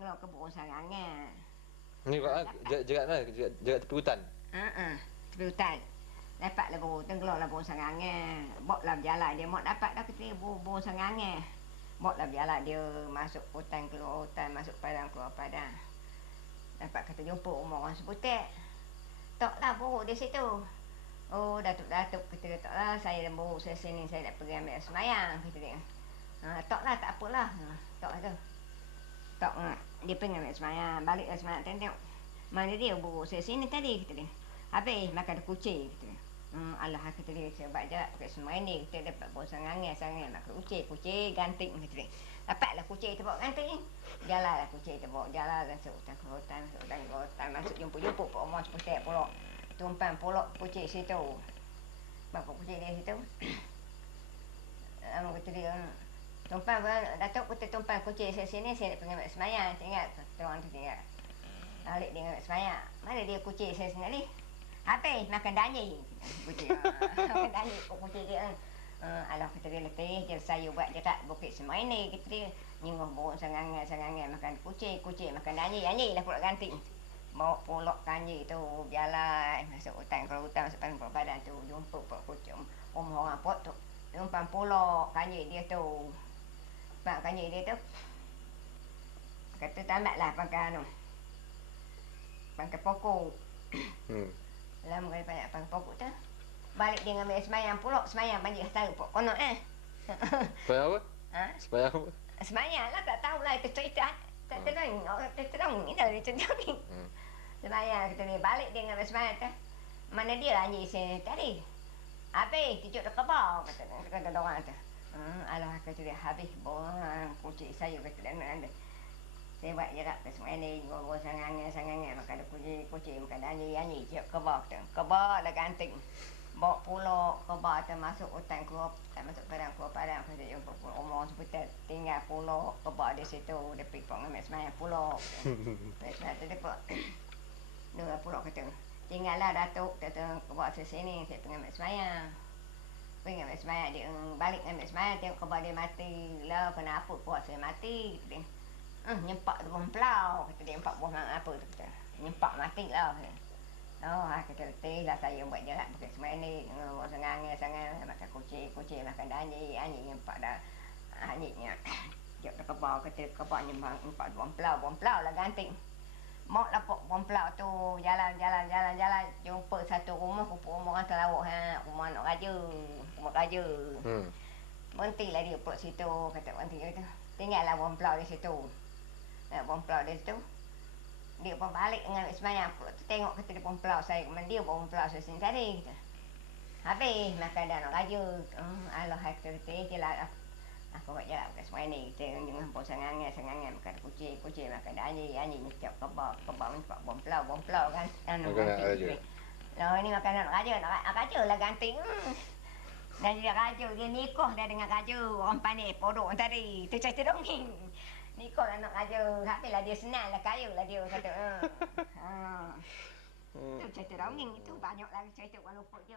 ngelok kebun sarangan. Ni Pak, jerat mana? Jerat tepi hutan. Tepi hutan. Dapat lah burung tenggelam lah burung sarangan. Bok lah berjalan dia. Mak dapat dah kita burung sarangan. Bok lah berjalan dia masuk hutan, keluar hutan, masuk padang, keluar padang. Dapat kata jumpa rumah orang sebutek. Tok lah burung di situ. Oh, Datuk-datuk kata tok lah, saya dan burung saya sini, saya nak pergi ambil semayang, kata dia. Tok lah, tak apalah. Tok tu. Tok dia pergi ambil semayang, balik lah semayang, tengok. Mana dia burung saya sini tadi, kata dia. Habis makan ada kucing, kata dia. Alah, kata dia, sebab je pakai semua ni, kita dapat burung sangangan makan kucing ganting, kata dia. Dapatlah kucing tu bawa ganting. Jalanlah kucing tu bawa, jalan masuk hutan, masuk jumpa Pak Omar seputek pulak. Tumpang pulak kucing situ. Bapak kucing dia situ. Kata dia, tumpang, Datuk kata tumpang kucing saya sini, saya nak pergi ambil semayang. Tinggal, tuan tu tinggal. Balik dia ambil semayang. Mana dia kucing saya sini? Habis makan danyi. Kucing. Makan danyi kucing dia. Alah, kata dia letih je saya buat jerat bukit semai ni, kata dia. Nyengah burung sangangan makan kucing makan danyi lah pulak ganting. Bawa pulak danyi tu berjalan masuk hutan, kalau hutan masuk padang tu jumpa pulak kucing rumah orang pot tu. Tumpang pulak danyi dia tu. Pak danyi dia tu. Kata tamatlah pakai pakai pokok. Lama kali banyak pakai pokok tu. Balik dia ngambil semayang pulak, semayang banjir tahu pok kono Supaya apa? Supaya apa? Semayang lah, tak tahulah itu cerita. Tak terang, ni dah cerita ni. Semayang kata dia, balik dia ngambil semayang tu. Mana dia anjing sini tadi? Habis cucuk dah kebau, kata orang tu. Alah, kata dia, habis buang kucing saya, kata dia. Saya buat jerat ke semua ni, buang sangangan, makan kucing, makan anjing, cucuk kebau tu. Kebau dah ganting. Bawa pulak kebak tu masuk hutan, keluar masuk padang, keluar padang. Kata jumpa rumah seputar, tinggal pulak kebak di situ. Dia pergi ambil semayang pulak. Lepas tu dia pun dua pulak kata, tinggallah Datuk, kata kebak saya sini, saya pergi ambil semayang. Pergi ambil semayang, dia balik ambil semayang, tengok kebak dia mati lah. Kenapa kebak saya mati, kata dia. Nyempak tu buah pelau, kata dia, nyempak buah apa tu, kata nyempak mati lah. Kata letih lah saya buat jerat pakai semua ni. Sangat makan kucing makan danyi nyempak dah. Anyiknya jok dah kebau, kata kebau nyempak buang pelau lah ganting. Mak lah buang pelau tu, jalan jumpa satu rumah orang Telawak, rumah anak raja. Berhentilah dia pulak situ, kata berhenti tu. Tinggallah buang pelau di situ. Buang pelau di situ. Dia pun balik dengan semayang pula tu, tengok kata dia pun pelau saya, dia pun pelau saya sini tadi, kata. Habis makan dah nak raja. Alah, kata je lah aku buat jalan kat semua ni, kita dengan pun sangangan makan kucing makan anjing nyecap kebab mencepak buang pelau kan. Raja. Lah ni makan anak raja lah ganting. Dan dia raja, dia nikah dah dengan raja orang pandai podok tadi, tu cerita dongeng. Nikah anak raja, habislah dia senang lah, kaya lah dia, kata. Itu cerita dongeng, itu banyak lagi cerita, walaupun je.